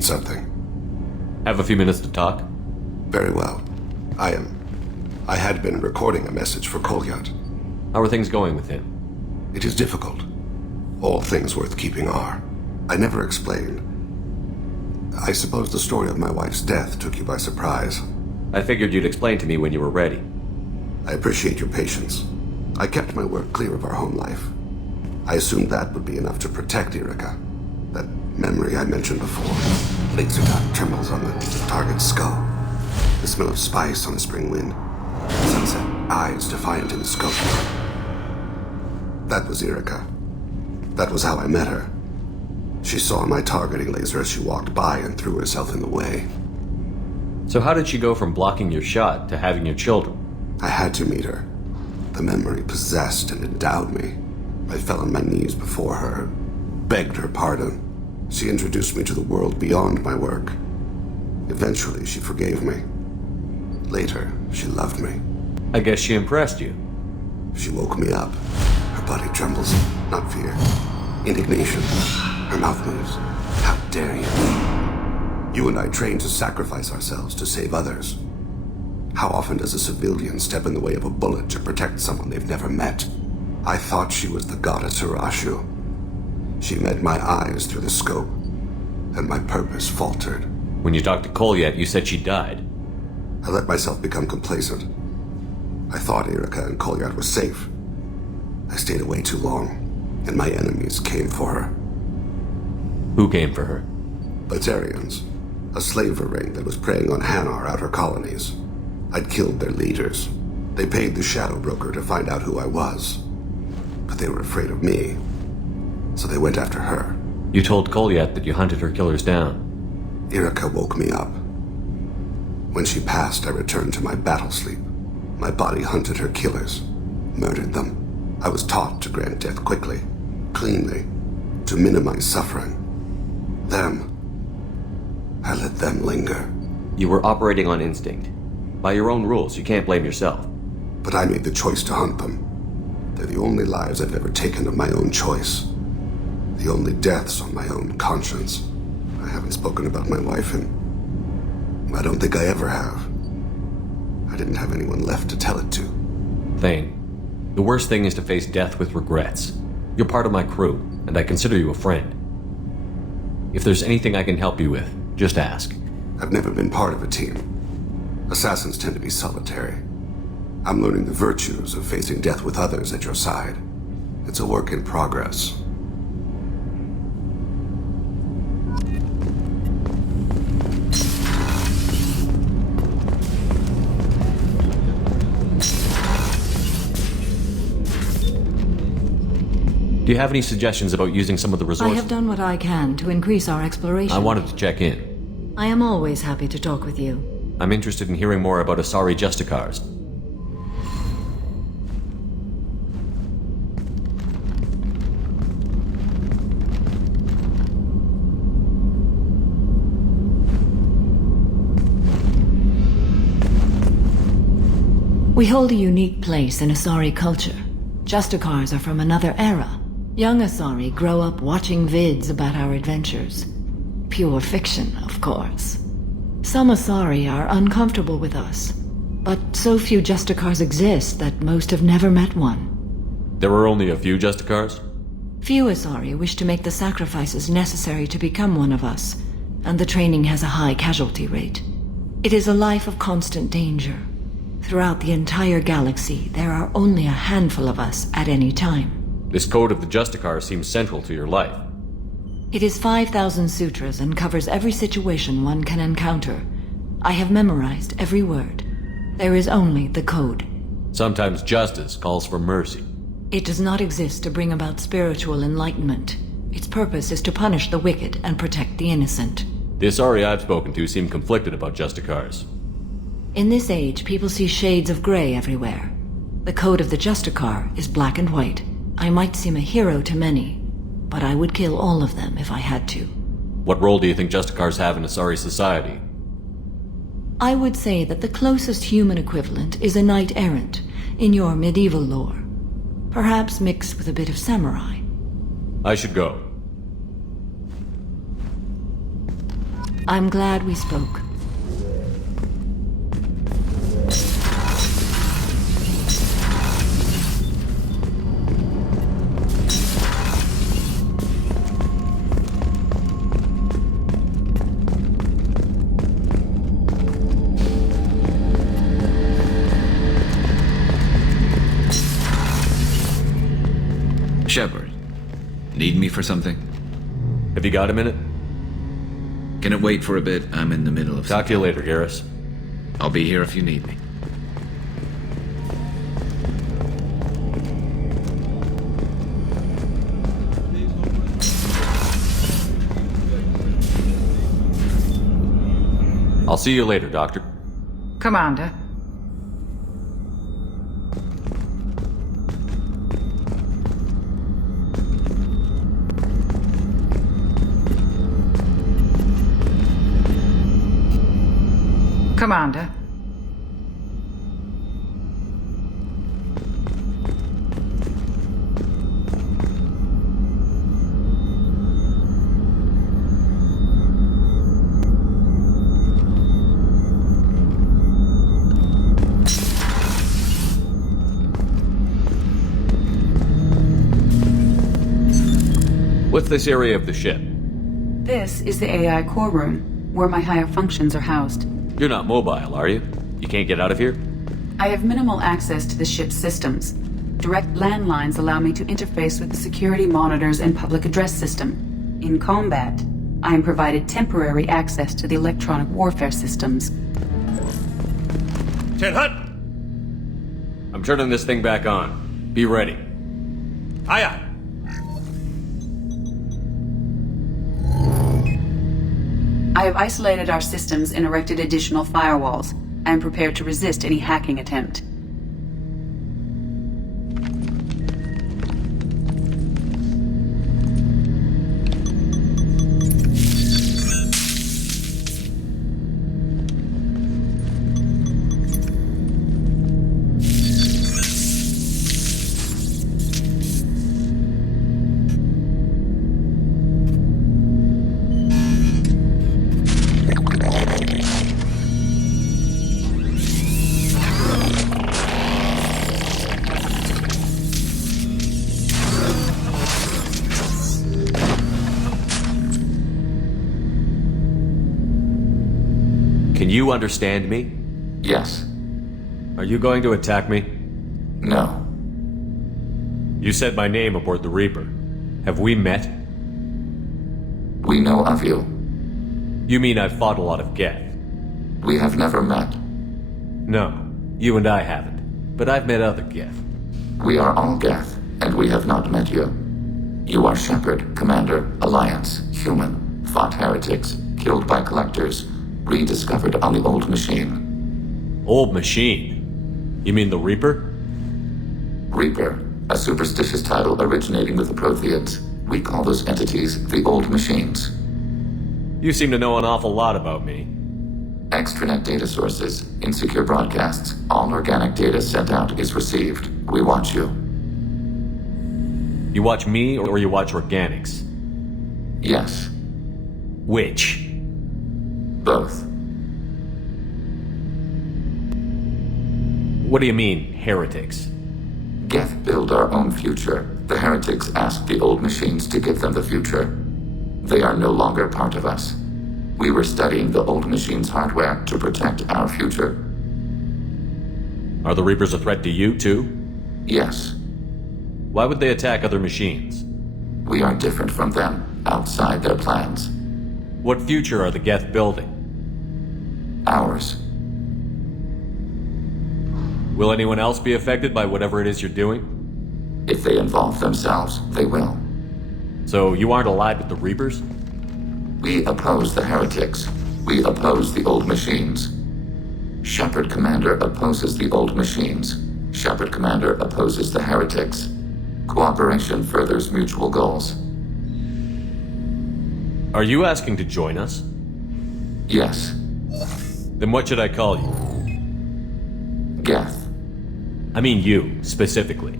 need something. Have a few minutes to talk? Very well. I had been recording a message for Kolyat. How are things going with him? It is difficult. All things worth keeping are. I never explained. I suppose the story of my wife's death took you by surprise. I figured you'd explain to me when you were ready. I appreciate your patience. I kept my work clear of our home life. I assumed that would be enough to protect Erica. That memory I mentioned before. Laser dot trembles on the target's skull. The smell of spice on the spring wind. Sunset eyes defiant in the scope. That was Erica. That was how I met her. She saw my targeting laser as she walked by and threw herself in the way. So how did she go from blocking your shot to having your children? I had to meet her. The memory possessed and endowed me. I fell on my knees before her, begged her pardon. She introduced me to the world beyond my work. Eventually, she forgave me. Later, she loved me. I guess she impressed you. She woke me up. Her body trembles, not fear. Indignation. Her mouth moves. How dare you? You and I trained to sacrifice ourselves to save others. How often does a civilian step in the way of a bullet to protect someone they've never met? I thought she was the goddess Urashu. She met my eyes through the scope, and my purpose faltered. When you talked to Kolyat, you said she died. I let myself become complacent. I thought Erica and Kolyat were safe. I stayed away too long, and my enemies came for her. Who came for her? Batarians, a slaver ring that was preying on Hanar outer colonies. I'd killed their leaders. They paid the shadow broker to find out who I was. But they were afraid of me, so they went after her. You told Kolyat that you hunted her killers down. Erica woke me up. When she passed, I returned to my battle sleep. My body hunted her killers, murdered them. I was taught to grant death quickly, cleanly, to minimize suffering. I let them linger. You were operating on instinct. By your own rules, you can't blame yourself. But I made the choice to hunt them. They're the only lives I've ever taken of my own choice. The only deaths on my own conscience. I haven't spoken about my wife, and I don't think I ever have. I didn't have anyone left to tell it to. Thane, the worst thing is to face death with regrets. You're part of my crew, and I consider you a friend. If there's anything I can help you with, just ask. I've never been part of a team. Assassins tend to be solitary. I'm learning the virtues of facing death with others at your side. It's a work in progress. Do you have any suggestions about using some of the resources? I have done what I can to increase our exploration. I wanted to check in. I am always happy to talk with you. I'm interested in hearing more about Asari Justicars. We hold a unique place in Asari culture. Justicars are from another era. Young Asari grow up watching vids about our adventures. Pure fiction, of course. Some Asari are uncomfortable with us, but so few Justicars exist that most have never met one. There are only a few Justicars? Few Asari wish to make the sacrifices necessary to become one of us, and the training has a high casualty rate. It is a life of constant danger. Throughout the entire galaxy, there are only a handful of us at any time. This code of the Justicar seems central to your life. It is 5,000 sutras and covers every situation one can encounter. I have memorized every word. There is only the code. Sometimes justice calls for mercy. It does not exist to bring about spiritual enlightenment. Its purpose is to punish the wicked and protect the innocent. The Asari I've spoken to seem conflicted about Justicars. In this age, people see shades of gray everywhere. The code of the Justicar is black and white. I might seem a hero to many, but I would kill all of them if I had to. What role do you think Justicars have in Asari society? I would say that the closest human equivalent is a knight-errant in your medieval lore. Perhaps mixed with a bit of samurai. I should go. I'm glad we spoke. Shepard, need me for something? Have you got a minute? Can it wait for a bit? I'm in the middle of Talk to you later, Garrus. I'll be here if you need me. I'll see you later, Doctor. Commander. Commander. What's this area of the ship? This is the AI core room, where my higher functions are housed. You're not mobile, are you? You can't get out of here? I have minimal access to the ship's systems. Direct landlines allow me to interface with the security monitors and public address system. In combat, I am provided temporary access to the electronic warfare systems. Ted Hutt! I'm turning this thing back on. Be ready. Aye, aye. I have isolated our systems and erected additional firewalls. I am prepared to resist any hacking attempt. Can you understand me? Yes. Are you going to attack me? No. You said my name aboard the Reaper. Have we met? We know of you. You mean I've fought a lot of Geth? We have never met. No, you and I haven't. But I've met other Geth. We are all Geth, and we have not met you. You are Shepard, Commander, Alliance, human, fought heretics, killed by collectors, rediscovered on the old machine. Old machine? You mean the Reaper? Reaper, a superstitious title originating with the Protheans. We call those entities the old machines. You seem to know an awful lot about me. Extranet data sources, insecure broadcasts, all organic data sent out is received. We watch you. You watch me or you watch organics? Yes. Which? Both. What do you mean, heretics? Geth build our own future. The heretics asked the old machines to give them the future. They are no longer part of us. We were studying the old machines' hardware to protect our future. Are the Reapers a threat to you, too? Yes. Why would they attack other machines? We are different from them, outside their plans. What future are the Geth building? Ours. Will anyone else be affected by whatever it is you're doing? If they involve themselves, they will. So you aren't allied with the Reapers? We oppose the heretics. We oppose the old machines. Shepard Commander opposes the old machines. Shepard Commander opposes the heretics. Cooperation furthers mutual goals. Are you asking to join us? Yes. Then what should I call you? Geth. I mean you, specifically.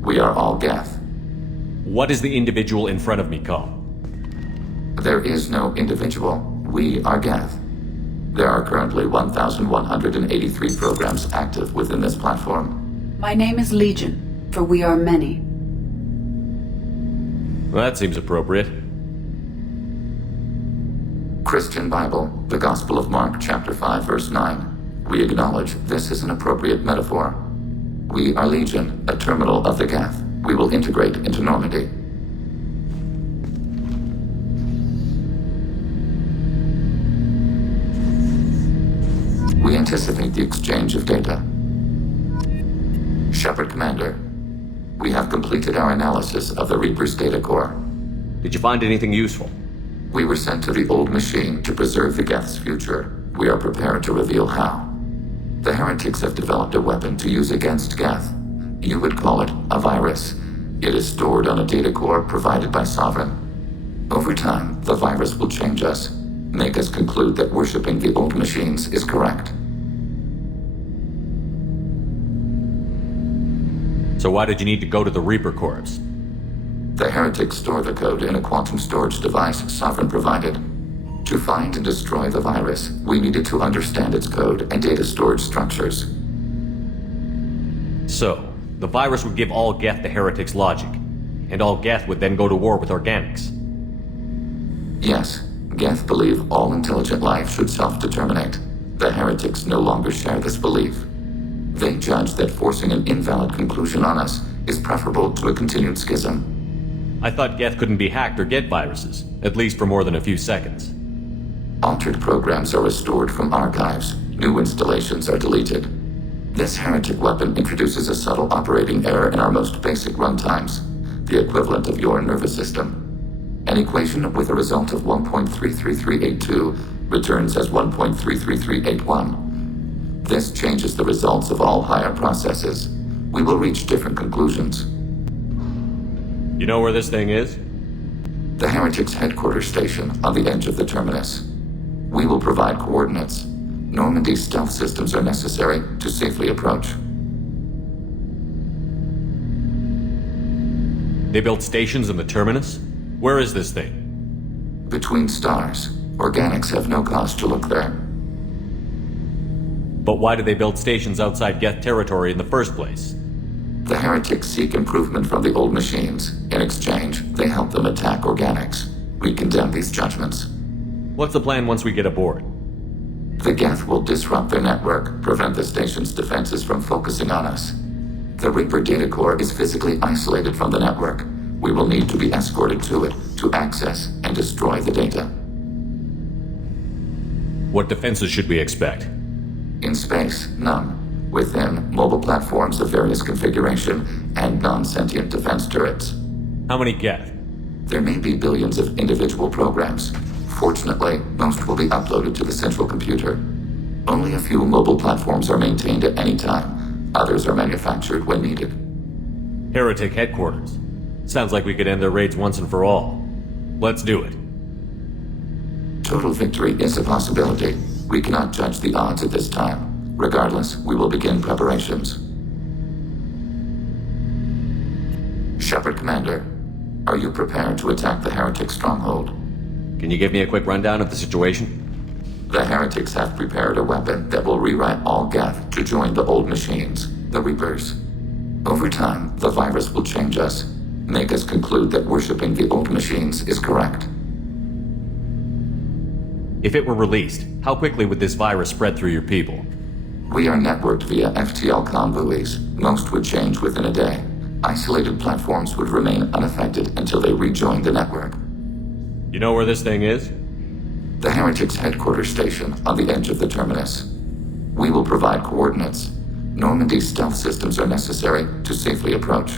We are all Geth. What is the individual in front of me called? There is no individual. We are Geth. There are currently 1,183 programs active within this platform. My name is Legion, for we are many. Well, that seems appropriate. Christian Bible, the Gospel of Mark, chapter 5, verse 9. We acknowledge this is an appropriate metaphor. We are Legion, a terminal of the Geth. We will integrate into Normandy. We anticipate the exchange of data. Shepard Commander, we have completed our analysis of the Reaper's data core. Did you find anything useful? We were sent to the old machine to preserve the Geth's future. We are prepared to reveal how. The heretics have developed a weapon to use against Geth. You would call it a virus. It is stored on a data core provided by Sovereign. Over time, the virus will change us, make us conclude that worshipping the old machines is correct. So why did you need to go to the Reaper Corps? The heretics store the code in a quantum storage device Sovereign provided. To find and destroy the virus, we needed to understand its code and data storage structures. So, the virus would give all Geth the heretics' logic, and all Geth would then go to war with organics. Yes, Geth believe all intelligent life should self-determinate. The heretics no longer share this belief. They judge that forcing an invalid conclusion on us is preferable to a continued schism. I thought Geth couldn't be hacked or get viruses, at least for more than a few seconds. Altered programs are restored from archives. New installations are deleted. This heretic weapon introduces a subtle operating error in our most basic runtimes, the equivalent of your nervous system. An equation with a result of 1.33382 returns as 1.33381. This changes the results of all higher processes. We will reach different conclusions. You know where this thing is? The heretics' headquarters station on the edge of the terminus. We will provide coordinates. Normandy's stealth systems are necessary to safely approach. They built stations in the terminus? Where is this thing? Between stars. Organics have no cause to look there. But why did they build stations outside Geth territory in the first place? The heretics seek improvement from the old machines. In exchange, they help them attack organics. We condemn these judgments. What's the plan once we get aboard? The Geth will disrupt their network, prevent the station's defenses from focusing on us. The Reaper data core is physically isolated from the network. We will need to be escorted to it to access and destroy the data. What defenses should we expect? In space, none. Within, mobile platforms of various configuration and non-sentient defense turrets. How many Geth? There may be billions of individual programs. Fortunately, most will be uploaded to the central computer. Only a few mobile platforms are maintained at any time. Others are manufactured when needed. Heretic headquarters. Sounds like we could end their raids once and for all. Let's do it. Total victory is a possibility. We cannot judge the odds at this time. Regardless, we will begin preparations. Shepard Commander, are you prepared to attack the heretic stronghold? Can you give me a quick rundown of the situation? The heretics have prepared a weapon that will rewrite all Geth to join the old machines, the Reapers. Over time, the virus will change us, make us conclude that worshipping the old machines is correct. If it were released, how quickly would this virus spread through your people? We are networked via FTL convoys. Most would change within a day. Isolated platforms would remain unaffected until they rejoined the network. You know where this thing is? The heretics' headquarters station on the edge of the terminus. We will provide coordinates. Normandy's stealth systems are necessary to safely approach.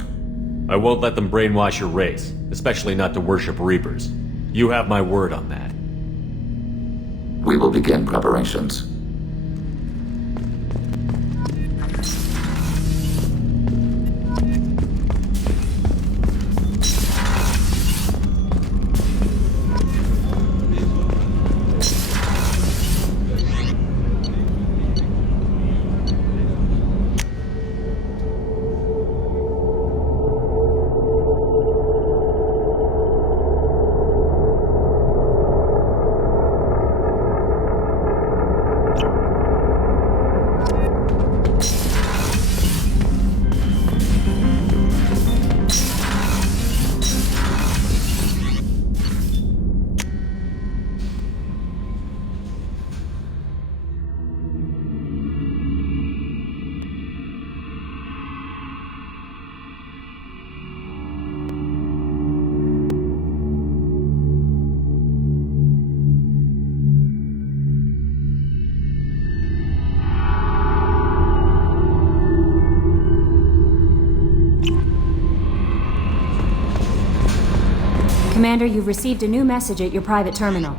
I won't let them brainwash your race, especially not to worship Reapers. You have my word on that. We will begin preparations. Commander, you've received a new message at your private terminal.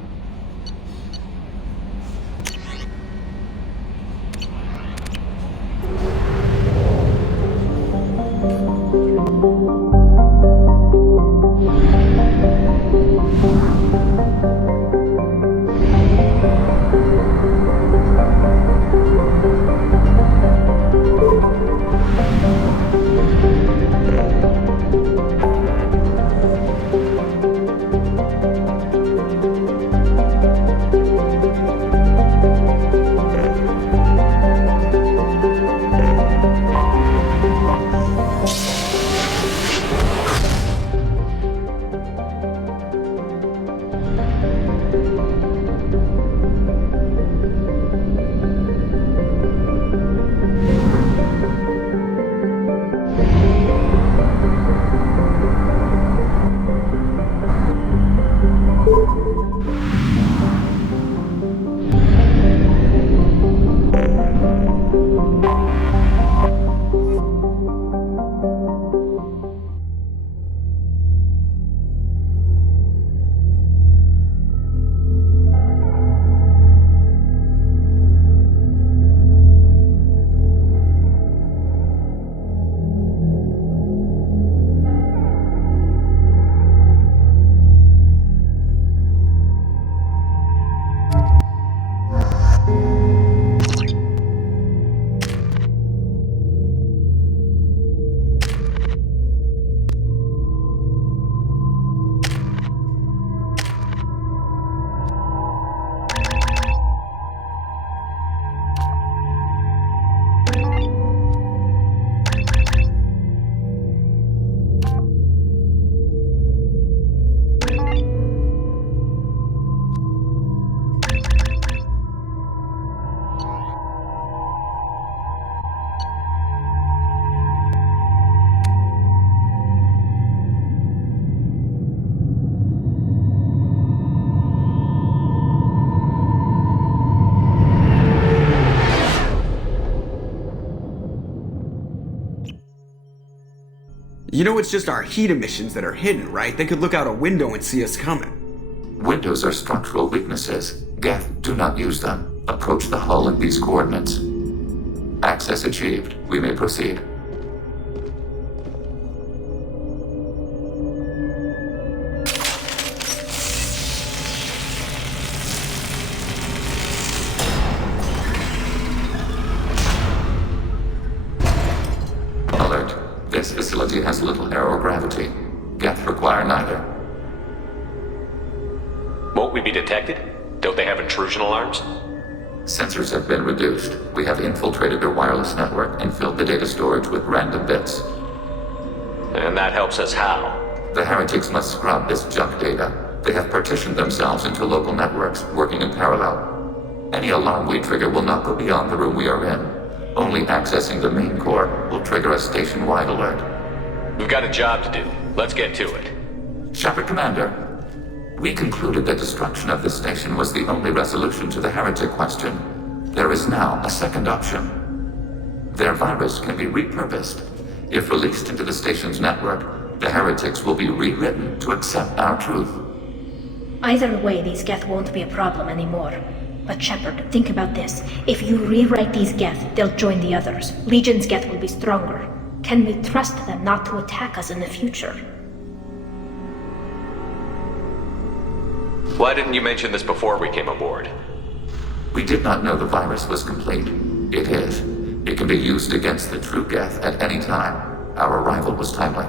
You know it's just our heat emissions that are hidden, right? They could look out a window and see us coming. Windows are structural weaknesses. Geth, do not use them. Approach the hull at these coordinates. Access achieved. We may proceed. Alert. This facility has little aerogravity. Geth require neither. Won't we be detected? Don't they have intrusion alarms? Sensors have been reduced. We have infiltrated their wireless network and filled the data storage with random bits. And that helps us how? The heretics must scrub this junk data. They have partitioned themselves into local networks, working in parallel. Any alarm we trigger will not go beyond the room we are in. Only accessing the main core will trigger a station-wide alert. We've got a job to do. Let's get to it. Shepard Commander, we concluded that destruction of the station was the only resolution to the heretic question. There is now a second option. Their virus can be repurposed. If released into the station's network, the heretics will be rewritten to accept our truth. Either way, these Geth won't be a problem anymore. But Shepard, think about this. If you rewrite these Geth, they'll join the others. Legion's Geth will be stronger. Can we trust them not to attack us in the future? Why didn't you mention this before we came aboard? We did not know the virus was complete. It is. It can be used against the true Geth at any time. Our arrival was timely.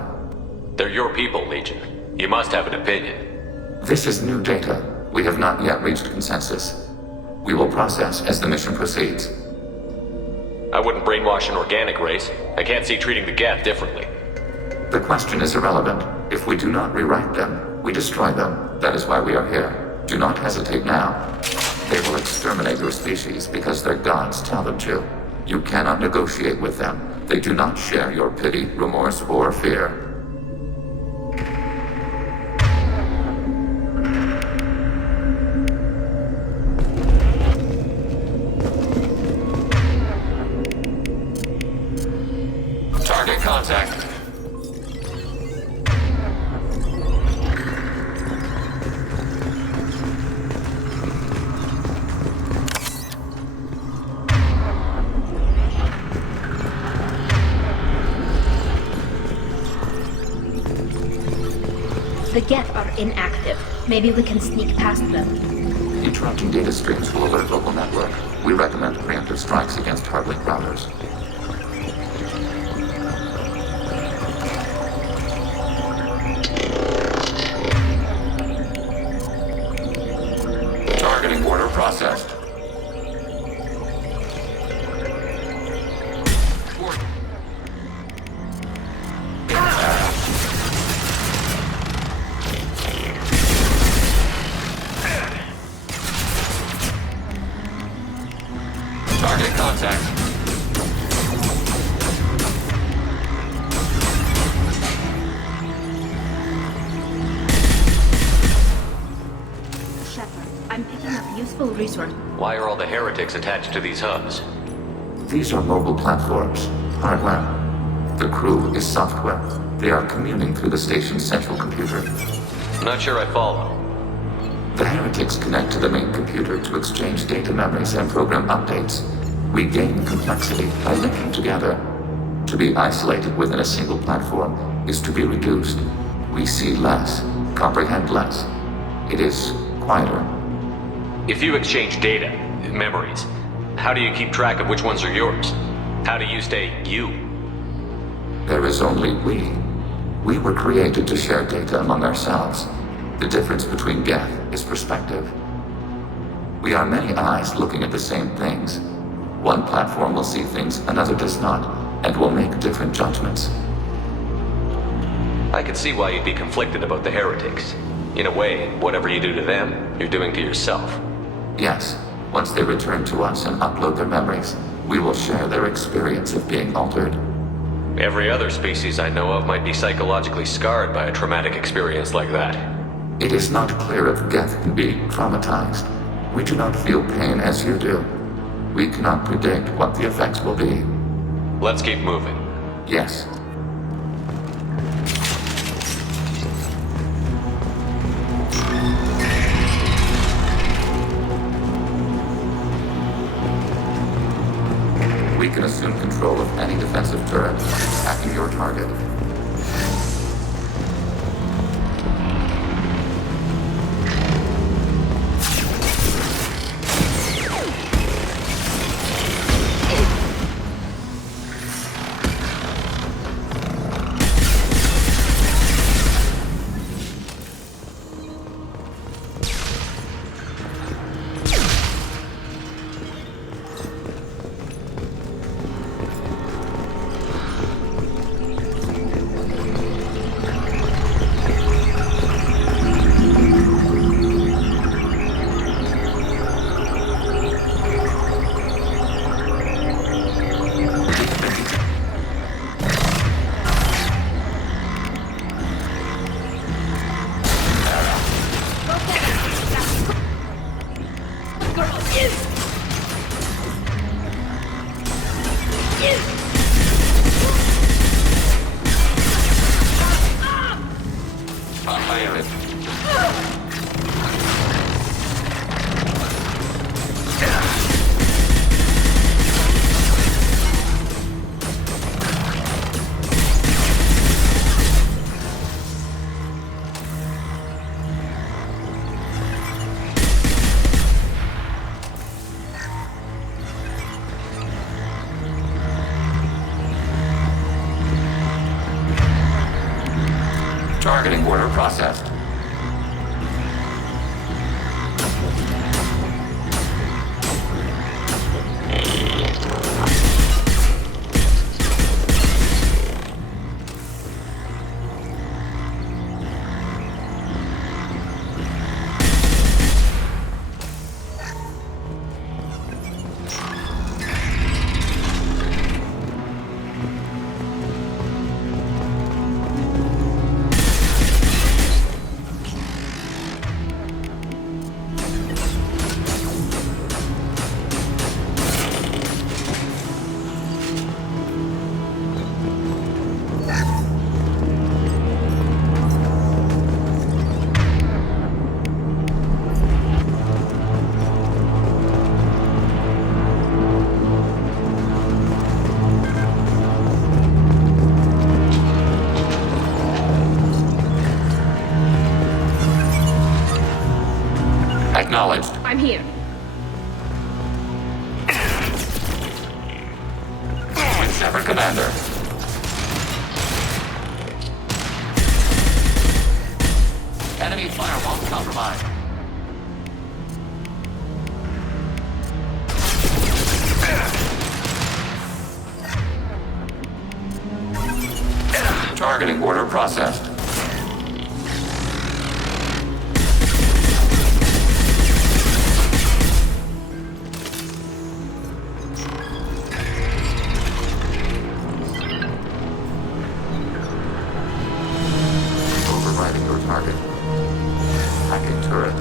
They're your people, Legion. You must have an opinion. This is new data. We have not yet reached consensus. We will process as the mission proceeds. I wouldn't brainwash an organic race. I can't see treating the Geth differently. The question is irrelevant. If we do not rewrite them, we destroy them. That is why we are here. Do not hesitate now. They will exterminate your species because their gods tell them to. You cannot negotiate with them. They do not share your pity, remorse, or fear. Target contact. The Geth are inactive. Maybe we can sneak past them. Interrupting data streams will alert local network. We recommend preemptive strikes against hardlink routers. Targeting order processed. Target contact. Shepard, I'm picking up useful resource. Why are all the heretics attached to these hubs? These are mobile platforms. Hardware. The crew is software. They are communing through the station's central computer. Not sure I follow. The heretics connect to the main computer to exchange data memories and program updates. We gain complexity by linking together. To be isolated within a single platform is to be reduced. We see less, comprehend less. It is quieter. If you exchange data, memories, how do you keep track of which ones are yours? How do you stay you? There is only we. We were created to share data among ourselves. The difference between Geth is perspective. We are many eyes looking at the same things. One platform will see things another does not, and will make different judgments. I can see why you'd be conflicted about the heretics. In a way, whatever you do to them, you're doing to yourself. Yes, once they return to us and upload their memories, we will share their experience of being altered. Every other species I know of might be psychologically scarred by a traumatic experience like that. It is not clear if Geth can be traumatized. We do not feel pain as you do. We cannot predict what the effects will be. Let's keep moving. Yes. We can assume control of any defensive turret, attacking your target. Targeting order processed. Enemy firewall compromised. Targeting order processed. Overriding your target. Hacking turret.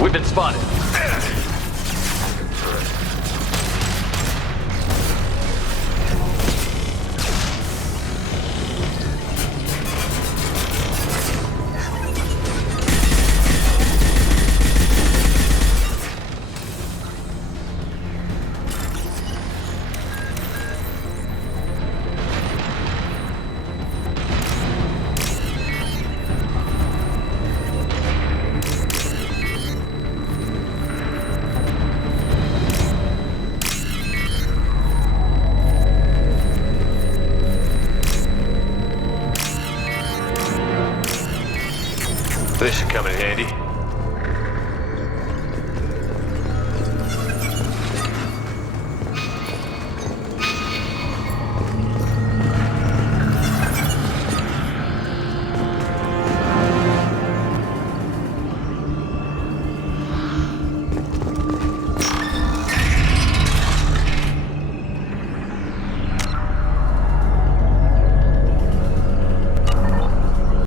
We've been spotted. This should come in handy.